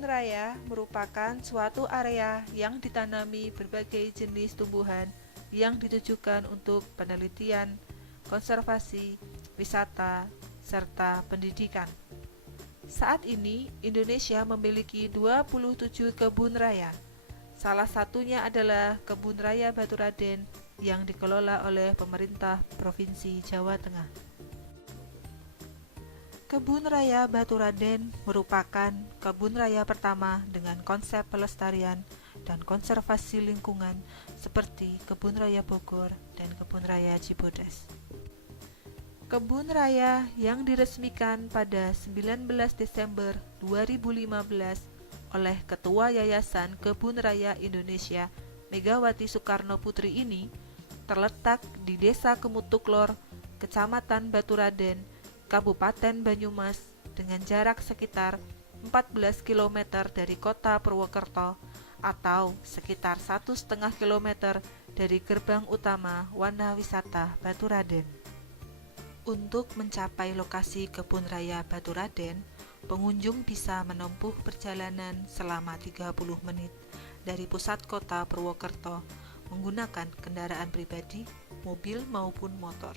Kebun raya merupakan suatu area yang ditanami berbagai jenis tumbuhan yang ditujukan untuk penelitian, konservasi, wisata, serta pendidikan. Saat ini, Indonesia memiliki 27 kebun raya. Salah satunya adalah Kebun Raya Baturaden yang dikelola oleh pemerintah Provinsi Jawa Tengah. Kebun Raya Baturaden merupakan kebun raya pertama dengan konsep pelestarian dan konservasi lingkungan seperti Kebun Raya Bogor dan Kebun Raya Cibodas. Kebun raya yang diresmikan pada 19 Desember 2015 oleh Ketua Yayasan Kebun Raya Indonesia Megawati Soekarno Putri ini terletak di Desa Kemutuklor, Kecamatan Baturaden, Kabupaten Banyumas dengan jarak sekitar 14 km dari kota Purwokerto atau sekitar 1,5 km dari gerbang utama Wana Wisata Baturaden. Untuk mencapai lokasi Kebun Raya Baturaden, pengunjung bisa menempuh perjalanan selama 30 menit dari pusat kota Purwokerto menggunakan kendaraan pribadi, mobil maupun motor.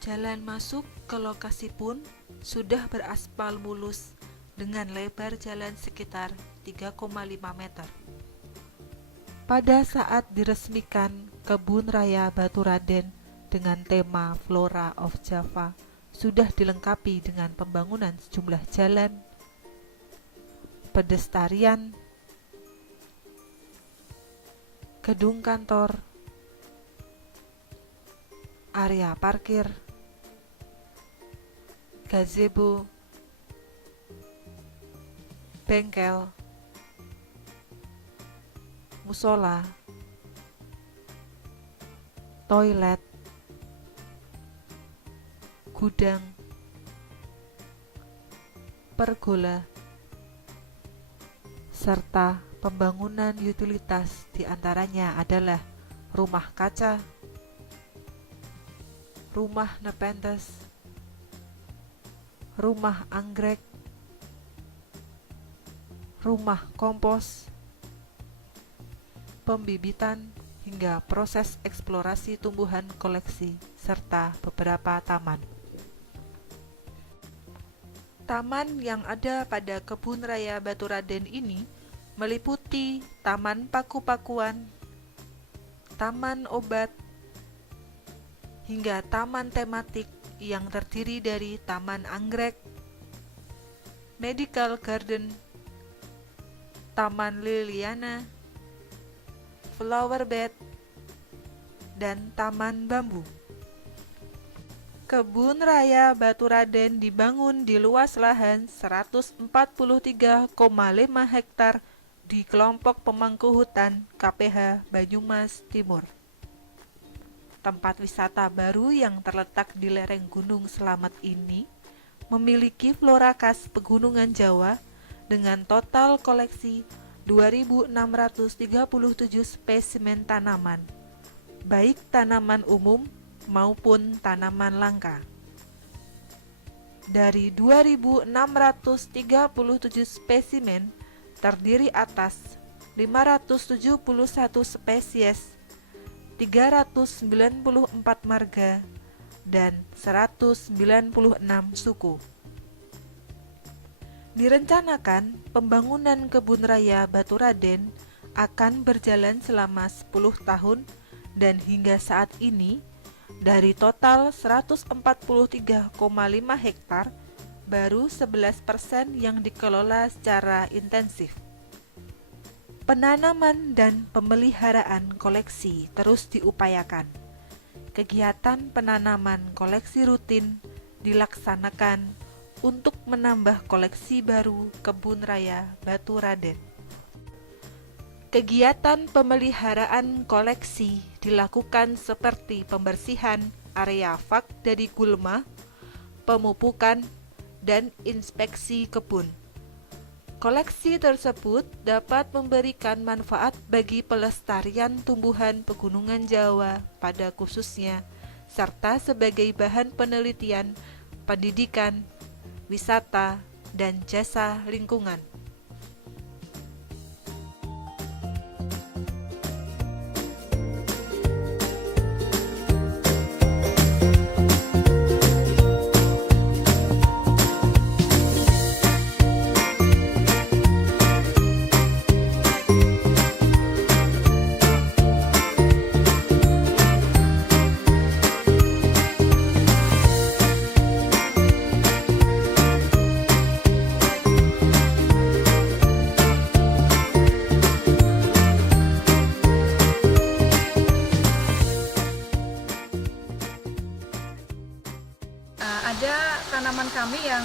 Jalan masuk ke lokasi pun sudah beraspal mulus dengan lebar jalan sekitar 3,5 meter. Pada saat diresmikan Kebun Raya Baturaden dengan tema Flora of Java sudah dilengkapi dengan pembangunan sejumlah jalan, pedestrian, gedung kantor, area parkir, gazebo, bengkel, musola, toilet, gudang, pergola, serta pembangunan utilitas diantaranya adalah rumah kaca, rumah nepenthes, rumah anggrek, rumah kompos, pembibitan, hingga proses eksplorasi tumbuhan koleksi, serta beberapa taman. Taman yang ada pada Kebun Raya Baturaden ini meliputi Taman Paku-Pakuan, Taman Obat, hingga taman tematik yang terdiri dari Taman Anggrek, Medical Garden, Taman Liliana, Flower Bed, dan Taman Bambu. Kebun Raya Baturaden dibangun di luas lahan 143,5 hektar di kelompok pemangku hutan KPH Banyumas Timur. Tempat wisata baru yang terletak di lereng Gunung Slamet ini memiliki flora khas pegunungan Jawa dengan total koleksi 2.637 spesimen tanaman, baik tanaman umum maupun tanaman langka. Dari 2.637 spesimen terdiri atas 571 spesies, 394 marga, dan 196 suku. Direncanakan pembangunan Kebun Raya Baturaden akan berjalan selama 10 tahun dan hingga saat ini dari total 143,5 hektar baru 11% yang dikelola secara intensif. Penanaman dan pemeliharaan koleksi terus diupayakan. Kegiatan penanaman koleksi rutin dilaksanakan untuk menambah koleksi baru Kebun Raya Baturaden. Kegiatan pemeliharaan koleksi dilakukan seperti pembersihan area fak dari gulma, pemupukan, dan inspeksi kebun. Koleksi tersebut dapat memberikan manfaat bagi pelestarian tumbuhan pegunungan Jawa pada khususnya, serta sebagai bahan penelitian, pendidikan, wisata, dan jasa lingkungan. Ada tanaman kami yang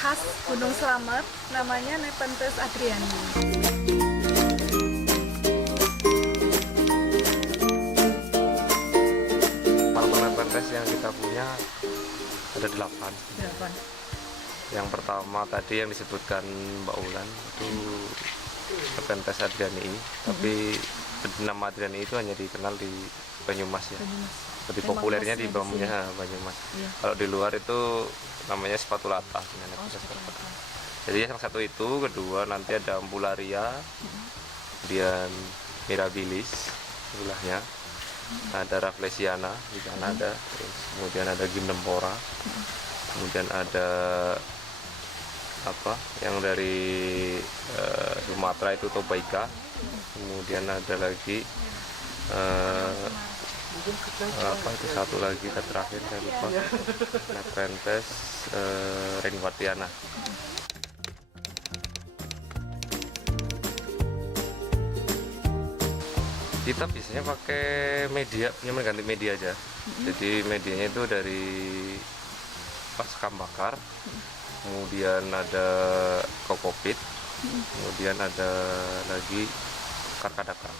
khas Gunung Slamet, namanya Nepenthes adriani. Kalau Nepenthes yang kita punya ada 8. Yang pertama tadi yang disebutkan Mbak Ulan itu Nepenthes adriani, tapi nama adriani itu hanya dikenal di Banyumas ya. Lebih populernya di Banyumas. Iya. Kalau di luar itu namanya spatulata. Jadi yang satu itu, kedua nanti ada Ampularia, kemudian Mirabilis sebelahnya, ada Rafflesiana di sana ada, terus kemudian ada Gymnempora, kemudian ada yang dari Sumatera itu Tobaika, kemudian ada lagi itu satu lagi terakhir saya lupa, Nepenthes Reinwartiana. Kita biasanya pakai media, ganti media aja. Jadi medianya itu dari sekam bakar, kemudian ada kokopit, kemudian ada lagi karkadaka.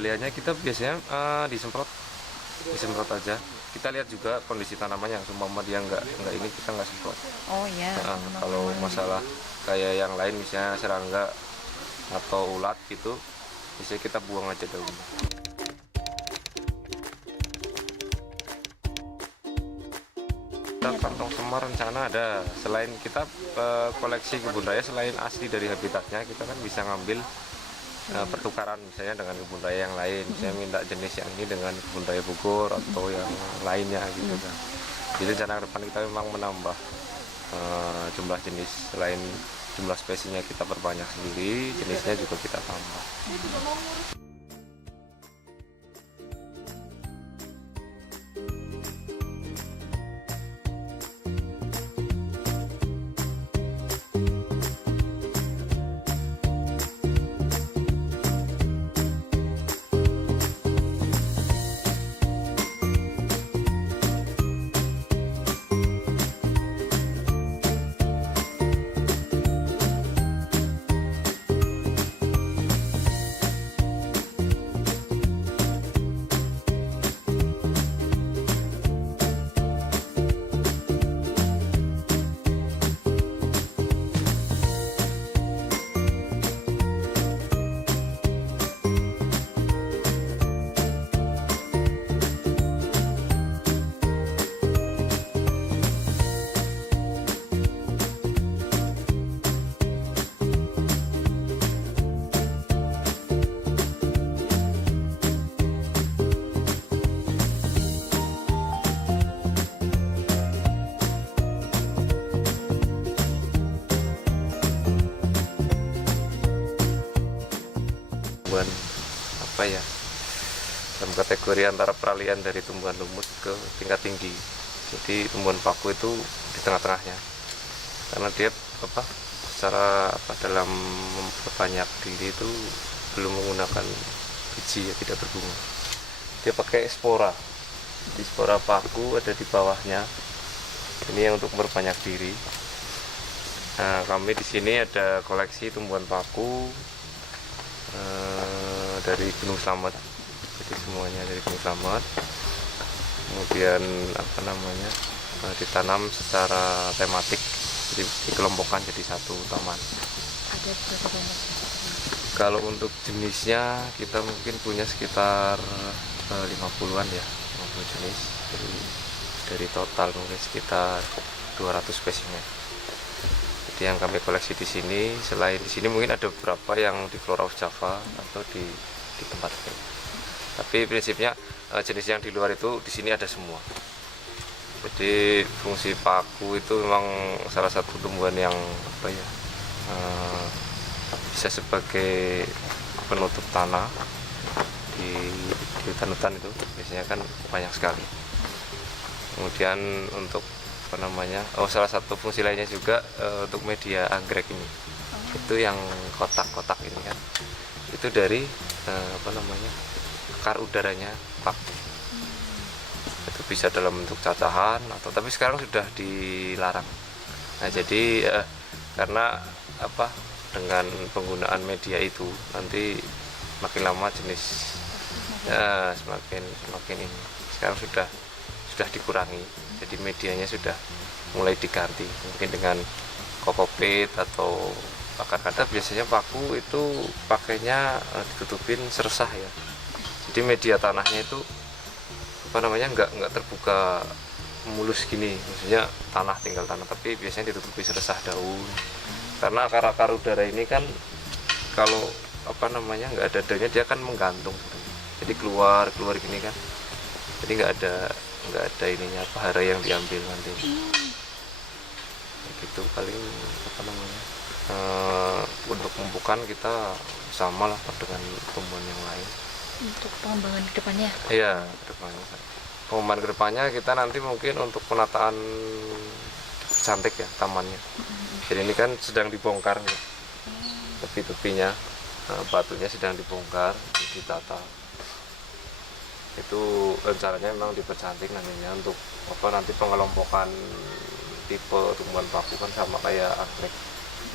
Lihatnya kita biasanya disemprot aja. Kita lihat juga kondisi tanamannya, seumpama dia nggak ini kita nggak semprot. Oh iya. Kalau masalah kayak yang lain misalnya serangga atau ulat gitu, biasanya kita buang aja dulu. Kita kantong semar rencana ada. Selain kita koleksi kebun raya, selain asli dari habitatnya, kita kan bisa ngambil pertukaran misalnya dengan kebun raya yang lain, misalnya minta jenis yang ini dengan kebun raya Bogor atau yang lainnya gitu kan. Jadi rencana ke depan kita memang menambah jumlah jenis, selain jumlah spesiesnya kita perbanyak sendiri, jenisnya juga kita tambah. Tumbuhan dalam kategori antara peralihan dari tumbuhan lumut ke tingkat tinggi. Jadi tumbuhan paku itu di tengah-tengahnya, karena dia secara dalam memperbanyak diri itu belum menggunakan biji, tidak berbunga. Dia pakai spora. Di spora paku ada di bawahnya. Ini yang untuk memperbanyak diri. Nah, kami di sini ada koleksi tumbuhan paku dari Gunung Slamet. Jadi semuanya dari Gunung Slamet. Kemudian ditanam secara tematik, jadi dikelompokkan jadi satu taman. Ada berapa banyak? Kalau untuk jenisnya kita mungkin punya sekitar 50-an ya, 50 jenis. Dari total mungkin sekitar 200 spesimen. Jadi yang kami koleksi di sini, selain di sini mungkin ada beberapa yang di Flora of Java atau di tempat lain. Tapi prinsipnya jenis yang di luar itu di sini ada semua. Jadi fungsi paku itu memang salah satu tumbuhan yang bisa sebagai penutup tanah di hutan-hutan itu biasanya kan banyak sekali. Kemudian untuk salah satu fungsi lainnya juga untuk media anggrek ini, itu yang kotak-kotak ini kan, itu dari akar udaranya paku. Itu bisa dalam bentuk cacahan tapi sekarang sudah dilarang. Nah jadi karena dengan penggunaan media itu nanti makin lama jenis semakin ini sekarang sudah dikurangi, jadi medianya sudah mulai diganti mungkin dengan kokopit atau akar kada. Biasanya paku itu pakainya ditutupin seresah ya, jadi media tanahnya itu nggak terbuka mulus gini, maksudnya tinggal tanah, tapi biasanya ditutupi seresah daun. Karena akar-akar udara ini kan kalau nggak ada daunnya dia kan menggantung, jadi keluar gini kan, jadi nggak ada ininya hara yang diambil nanti. Gitu paling untuk pemupukan kita sama lah dengan tumbuhan yang lain. Untuk pengembangan ke depannya? Iya, pengembangan ke depannya kita nanti mungkin untuk penataan cantik ya tamannya. Jadi ini kan sedang dibongkar ya, tepi-tepinya batunya sedang dibongkar, ditata. Itu rencananya memang dipercantik nantinya untuk nanti pengelompokan tipe tumbuhan paku kan sama kayak anggrek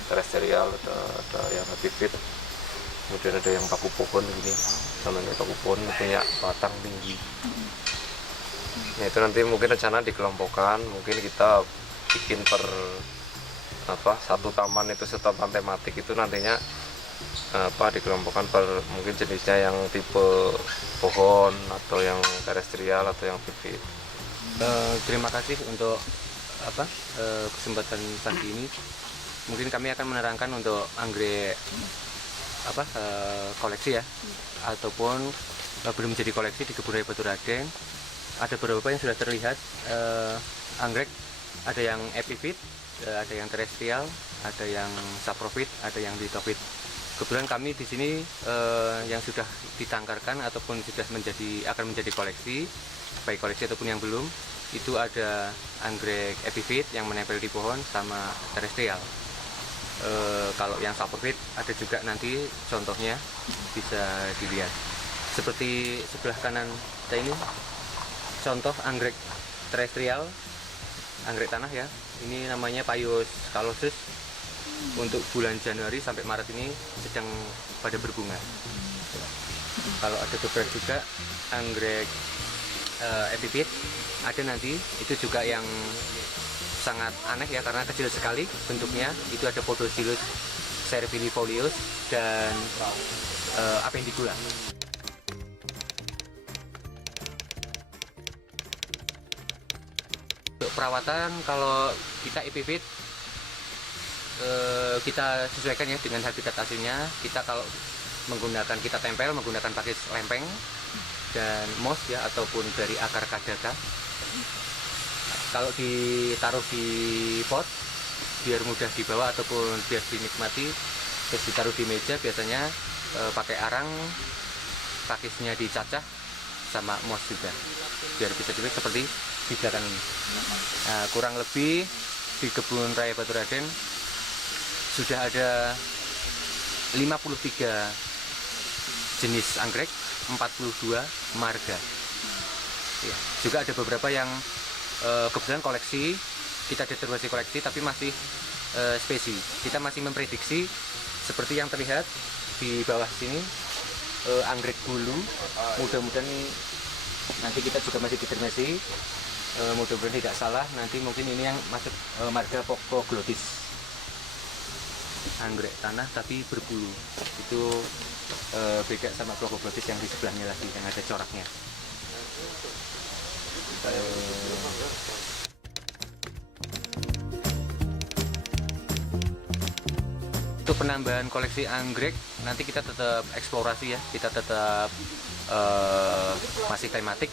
terestrial, ada yang epifit, kemudian ada yang paku pohon gini, namanya paku pohon punya batang tinggi. Nah itu nanti mungkin rencana dikelompokkan, mungkin kita bikin satu taman itu satu taman tematik itu nantinya dikelompokkan per mungkin jenisnya yang tipe pohon atau yang terestrial atau yang epifit. Terima kasih untuk kesempatan pagi ini. Mungkin kami akan menerangkan untuk anggrek koleksi ya, ataupun belum menjadi koleksi di Kebun Raya Baturadèn. Ada beberapa yang sudah terlihat anggrek, ada yang epifit, ada yang terestrial, ada yang saprofit, ada yang litofit. Kebetulan kami di sini yang sudah ditangkarkan ataupun sudah akan menjadi koleksi, baik koleksi ataupun yang belum, itu ada anggrek epifit yang menempel di pohon sama terestrial. Kalau yang saprofit ada juga, nanti contohnya bisa dilihat. Seperti sebelah kanan kita ini contoh anggrek terestrial, anggrek tanah ya. Ini namanya Paius calosus. Untuk bulan Januari sampai Maret ini sedang pada berbunga. Kalau ada beberapa juga anggrek epifit ada nanti, itu juga yang sangat aneh ya karena kecil sekali bentuknya. Itu ada Podocilus cervifolius dan apendicula. Untuk perawatan, kalau kita epifit kita sesuaikan ya dengan habitat aslinya. Kita kalau kita tempel menggunakan pakis lempeng dan moss ya, ataupun dari akar kadaka. Kalau ditaruh di pot biar mudah dibawa ataupun biar dinikmati, terus ditaruh di meja, biasanya pakai arang, pakisnya dicacah sama moss juga biar bisa dilihat seperti di belakang ini. Nah, kurang lebih di Kebun Raya Baturadèn sudah ada 53 jenis anggrek, 42 marga. Ya, juga ada beberapa yang kebetulan koleksi, kita distribusi koleksi tapi masih spesi. Kita masih memprediksi seperti yang terlihat di bawah sini, anggrek bulu. Mudah-mudahan nanti kita juga masih distribusi, mudah-mudahan tidak salah. Nanti mungkin ini yang masuk marga Pocoglottis. anggrek tanah tapi berbulu. Itu beda sama kelompok baptis yang di sebelahnya lagi yang ada coraknya. Untuk penambahan koleksi anggrek nanti kita tetap eksplorasi ya, kita tetap masih tematik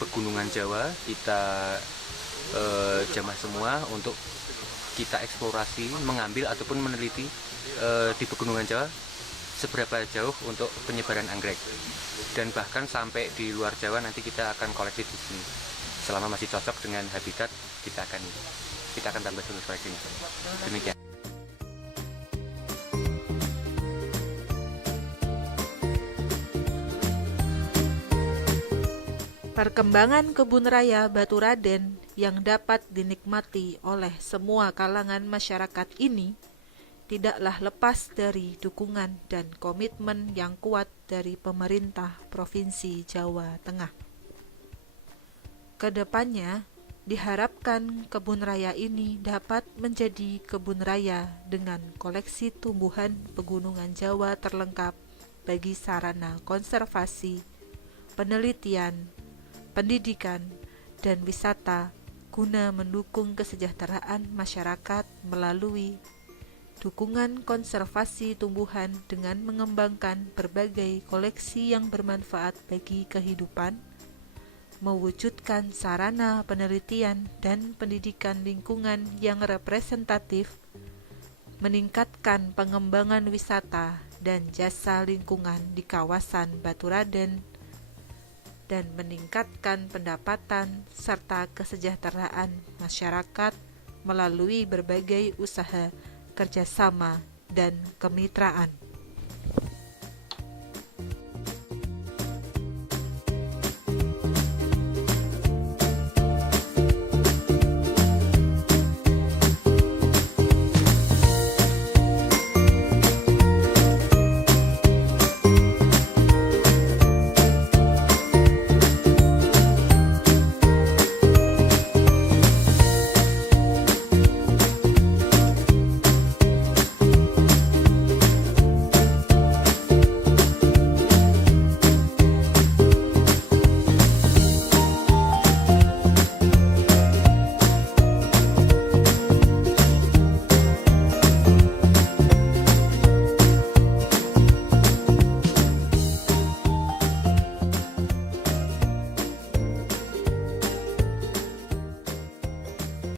pegunungan Jawa, kita jamah semua untuk kita eksplorasi, mengambil ataupun meneliti di pegunungan Jawa seberapa jauh untuk penyebaran anggrek, dan bahkan sampai di luar Jawa nanti kita akan koleksi di sini. Selama masih cocok dengan habitat, kita akan tambah terus koleksinya. Demikian. Perkembangan kebun raya Baturaden yang dapat dinikmati oleh semua kalangan masyarakat ini tidaklah lepas dari dukungan dan komitmen yang kuat dari pemerintah Provinsi Jawa Tengah. Kedepannya, diharapkan kebun raya ini dapat menjadi kebun raya dengan koleksi tumbuhan pegunungan Jawa terlengkap bagi sarana konservasi, penelitian, pendidikan, dan wisata guna mendukung kesejahteraan masyarakat melalui dukungan konservasi tumbuhan dengan mengembangkan berbagai koleksi yang bermanfaat bagi kehidupan, mewujudkan sarana penelitian dan pendidikan lingkungan yang representatif, meningkatkan pengembangan wisata dan jasa lingkungan di kawasan Baturaden, dan meningkatkan pendapatan serta kesejahteraan masyarakat melalui berbagai usaha kerjasama dan kemitraan.